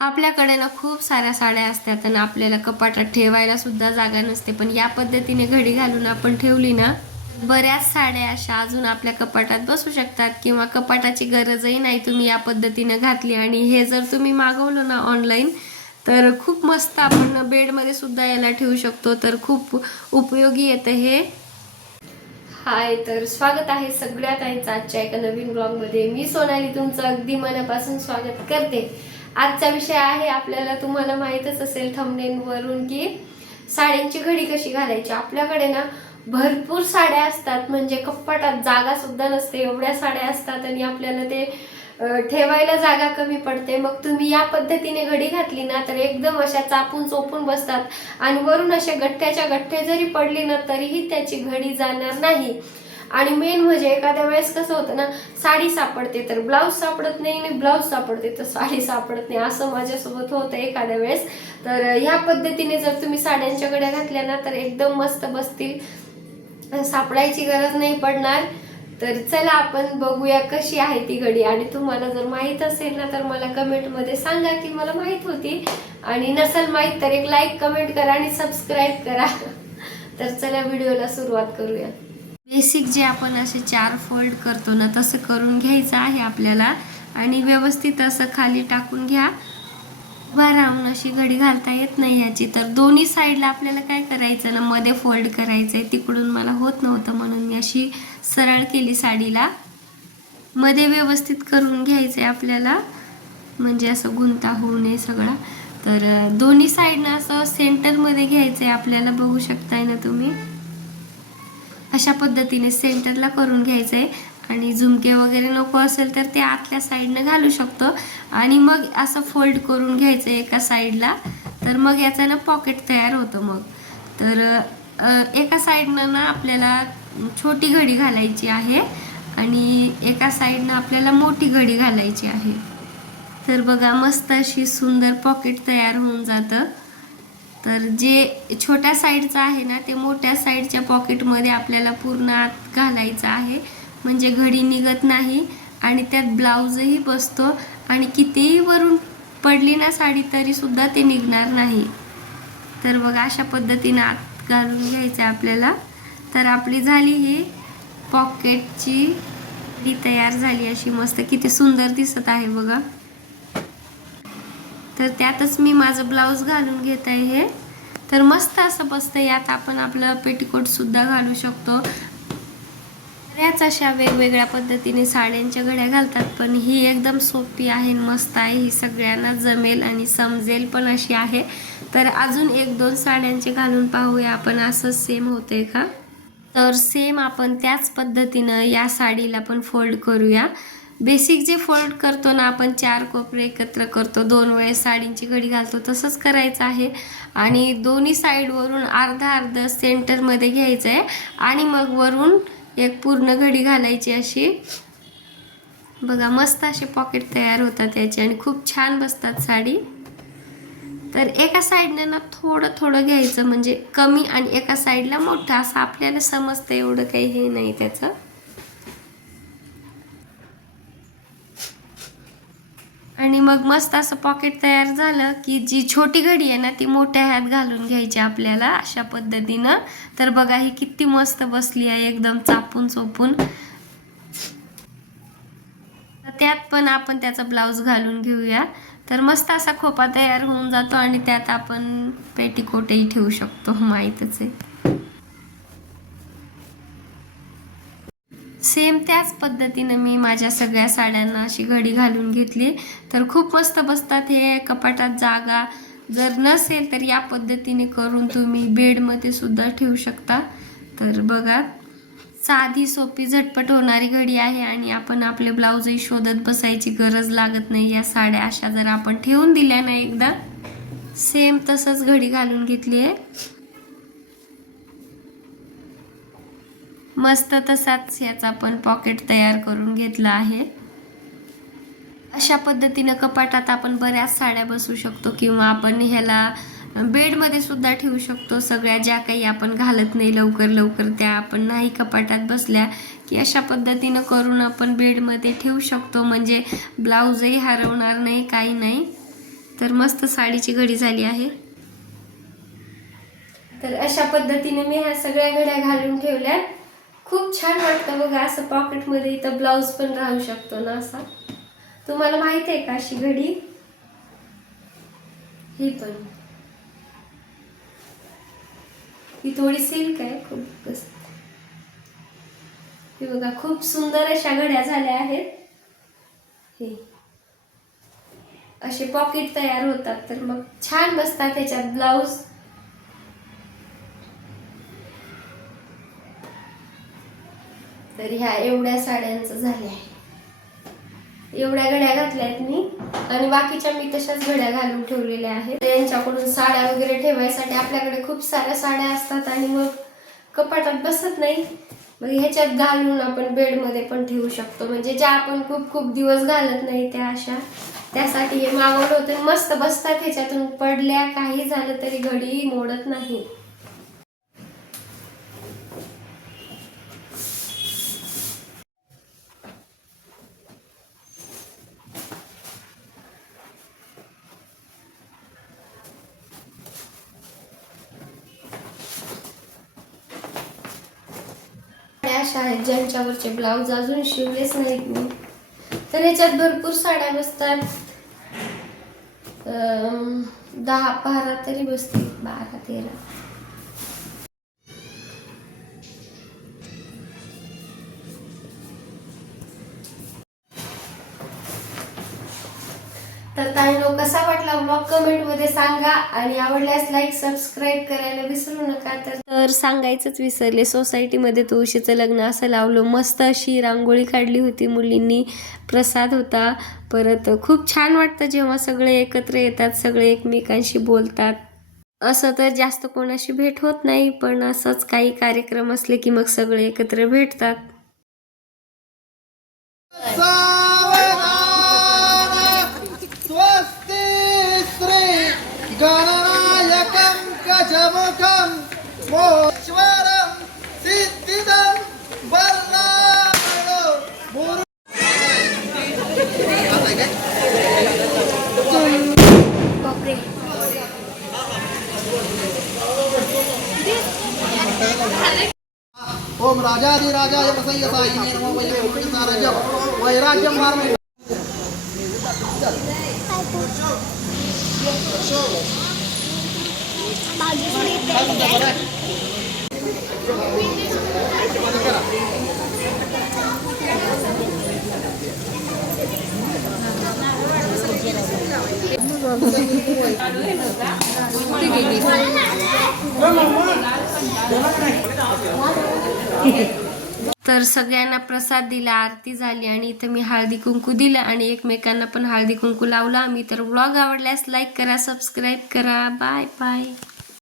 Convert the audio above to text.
आपल्याकडे ना खूप साऱ्या साड्या असतात आणि आपल्याला कपाटात ठेवायला सुद्धा जागा नसते. पण या पद्धतीने घडी घालून आपण ठेवली ना बऱ्याच साड्या अशा अजून आपल्या कपाटात बसू शकतात किंवा कपाटाची गरजही नाही तुम्ही या पद्धतीने घातली. आणि हे जर तुम्ही मागवलं ना ऑनलाईन तर खूप मस्त आपण बेडमध्ये सुद्धा याला ठेवू शकतो. तर खूप उपयोगी येतं हे. हाय तर स्वागत आहे सगळ्यात आहे आजच्या एका नवीन ब्लॉगमध्ये मी सोनाली तुमचं अगदी मनापासून स्वागत करते. आजचा विषय आहे आपल्याला तुम्हाला माहीतच असेल थमनेनवरून की साड्यांची घडी कशी घालायची. आपल्याकडे ना भरपूर साड्या असतात म्हणजे कप्पाटात जागा सुद्धा नसते एवढ्या साड्या असतात आणि आपल्याला ते ठेवायला जागा कमी पडते. मग तुम्ही या पद्धतीने घडी घातली ना तर एकदम अशा चापून चोपून बसतात. आणि वरून अशा गठ्ठ्याच्या गठ्ठे जरी पडली ना तरीही त्याची घडी जाणार नाही. आणि मेन म्हणजे एखाद्या वेळेस कसं होतं ना साडी सापडते तर ब्लाऊज सापडत नाही आणि ब्लाऊज सापडते तर साडी सापडत नाही. असं माझ्यासोबत होतं एखाद्या वेळेस. तर ह्या पद्धतीने जर तुम्ही साड्यांच्या गड्या घातल्या ना तर एकदम मस्त बसतील. सापडायची गरज नाही पडणार. तर चला आपण बघूया कशी आहे ती घडी. आणि तुम्हाला जर माहीत असेल ना तर मला कमेंटमध्ये सांगा की मला माहीत होती. आणि नसेल माहीत तर एक लाईक कमेंट करा आणि सबस्क्राईब करा. तर चला व्हिडिओला सुरुवात करूया. बेसिक जे आपण असे चार फोल्ड करतो ना तसं करून घ्यायचं आहे आपल्याला. आणि व्यवस्थित असं खाली टाकून घ्या. उभा अशी घडी घालता येत नाही याची तर दोन्ही साईडला आपल्याला काय करायचं ना मध्ये फोल्ड करायचं आहे तिकडून मला होत नव्हतं म्हणून मी अशी सरळ केली साडीला. मध्ये व्यवस्थित करून घ्यायचं आहे आपल्याला. म्हणजे असं गुंता होऊ नये सगळा. तर दोन्ही साईडनं असं सेंटरमध्ये घ्यायचं आहे आपल्याला. बघू शकताय ना तुम्ही? अशा पद्धतीने सेंटरला करून घ्यायचं आहे आणि झुमके वगैरे नको असेल तर ते आतल्या साईडनं घालू शकतो. आणि मग असं फोल्ड करून घ्यायचं एका साईडला. तर मग याचं ना पॉकेट तयार होतं मग. तर एका साईडनं ना आपल्याला छोटी घडी घालायची आहे. आणि एका साईडनं आपल्याला मोठी घडी घालायची आहे. तर बघा मस्त अशी सुंदर पॉकेट तयार होऊन जातं. तर जे छोट्या साईडचं आहे ना ते मोठ्या साईडच्या पॉकेटमध्ये आपल्याला पूर्ण आत घालायचं आहे. म्हणजे घडी निघत नाही आणि त्यात ब्लाऊजही बसतो आणि कितीही वरून पडली ना साडी तरीसुद्धा ते निघणार नाही. तर बघा अशा पद्धतीनं आत घालून घ्यायचं आहे आपल्याला. तर आपली झाली ही पॉकेटची ही तयार झाली अशी मस्त किती सुंदर दिसत आहे बघा. तर त्यातच मी माझं ब्लाऊज घालून घेत आहे हे. तर मस्त असं बसतं यात आपण आपलं पेटीकोटसुद्धा घालू शकतो. बऱ्याच अशा वेगवेगळ्या पद्धतीने साड्यांच्या घड्या घालतात पण ही एकदम सोपी आहे आणि मस्त आहे. ही सगळ्यांना जमेल आणि समजेल पण अशी आहे. तर अजून एक दोन साड्यांचे घालून पाहूया आपण. असं सेम होतंय का? तर सेम आपण त्याच पद्धतीनं या साडीला पण फोल्ड करूया. बेसिक जे फोल्ड करतो ना आपण चार कोपरे एकत्र करतो दोन वेळेस साडींची घडी घालतो तसंच करायचं आहे. आणि दोन्ही साईडवरून अर्धा अर्धा सेंटरमध्ये घ्यायचं आहे. आणि मग वरून एक पूर्ण घडी घालायची अशी. बघा मस्त असे पॉकेट तयार होतात याचे आणि खूप छान बसतात साडी. तर एका साईडनं ना थोडं थोडं घ्यायचं म्हणजे कमी आणि एका साईडला मोठं असं आपल्याला समजतं एवढं काही हे नाही त्याचं आणि मग मस्त असं पॉकेट तयार झालं की जी छोटी घडी आहे ना ती मोठ्या ह्यात घालून घ्यायची आपल्याला अशा पद्धतीनं. तर बघा ही किती मस्त बसली आहे एकदम चापून चोपून. तर त्यात पण आपण त्याचा ब्लाऊज घालून घेऊया. तर मस्त असा खोपा तयार होऊन जातो आणि त्यात आपण पेटीकोटही ठेवू शकतो माहीतच आहे. सेम त्याच पद्धतीनं मी माझ्या सगळ्या साड्यांना अशी घडी घालून घेतली. तर खूप मस्त बसतात हे कपाटात जागा. जर नसेल तर या पद्धतीने करून तुम्ही बेडमध्ये सुद्धा ठेवू शकता. तर बघा साधी सोपी झटपट होणारी घडी आहे आणि आपण आपले ब्लाऊजही शोधत बसायची गरज लागत नाही. या साड्या अशा जर आपण ठेवून दिल्या ना एकदा सेम तसंच घडी घालून घेतली आहे. मस्त तसाच याचा आपण पॉकेट तयार करून घेतला आहे. अशा पद्धतीनं कपाटात आपण बऱ्याच साड्या बसवू शकतो किंवा आपण ह्याला बेडमध्ये सुद्धा ठेवू शकतो. सगळ्या ज्या काही आपण घालत नाही लवकर लवकर त्या आपण नाही कपाटात बसल्या की अशा पद्धतीनं करून आपण बेडमध्ये ठेवू शकतो. म्हणजे ब्लाऊजही हरवणार नाही काही नाही. तर मस्त साडीची घडी झाली आहे. तर अशा पद्धतीने मी ह्या सगळ्या घड्या घालून ठेवल्या खूप छान वाटतं बघा असं पॉकेटमध्ये इथं ब्लाऊज पण राहू शकतो ना असा. तुम्हाला माहिती आहे का अशी घडी? ही पण. ही थोडी सिल्क आहे खूप हे बघा खूप सुंदर अशा घड्या झाल्या आहेत. हे. असे पॉकेट तयार होतात तर मग छान बसतात त्याच्यात ब्लाऊज तर ह्या एवढ्या साड्यांचं झाले आहे एवढ्या घड्या घातल्या आहेत मी. आणि बाकीच्या मी तशाच घड्या घालून ठेवलेल्या आहेत. यांच्याकडून साड्या वगैरे ठेवायसाठी आपल्याकडे खूप साऱ्या साड्या असतात आणि मग कपाटात बसत नाही. मग ह्याच्यात घालून आपण बेडमध्ये पण ठेवू शकतो. म्हणजे ज्या आपण खूप खूप दिवस घालत नाही त्या अशा. त्यासाठी हे मागवलं होतं. मस्त बसतात ह्याच्यातून. पडल्या काही झालं तरी घडी मोडत नाही. अशा आहेत ज्यांच्यावरचे ब्लाऊज अजून शिवलेच नाहीत मी. तर ह्याच्यात भरपूर साड्या बसतात. दहा बारा तरी बसतील. बारा तेरा. तर कसा वाटला ब्लॉग कमेंटमध्ये सांगा. आणि आवडल्यास लाईक सबस्क्राईब करायला विसरू नका. तर सांगायचंच विसरले. सोसायटीमध्ये तुळशीचं लग्न असं लावलं. मस्त अशी रांगोळी काढली होती मुलींनी. प्रसाद होता. परत खूप छान वाटतं जेव्हा सगळे एकत्र येतात सगळे एकमेकांशी बोलतात. असं तर जास्त कोणाशी भेट होत नाही पण असंच काही कार्यक्रम असले की मग सगळे एकत्र भेटतात. गणनायकं गजमुखं मोश्वरं सिद्धिदं वर्णामयो गुरु ओम राजाधिराजाय प्रसन्न साईने नमो वैराज्यम वैराज्यम मार्मे तर सगळ्यांना प्रसाद दिला आरती झाली आणि इथं मी हळदी कुंकू दिलं आणि एकमेकांना पण हळदी कुंकू लावला. आम्ही तर व्लॉग आवडल्यास लाईक करा सबस्क्राईब करा. Bye bye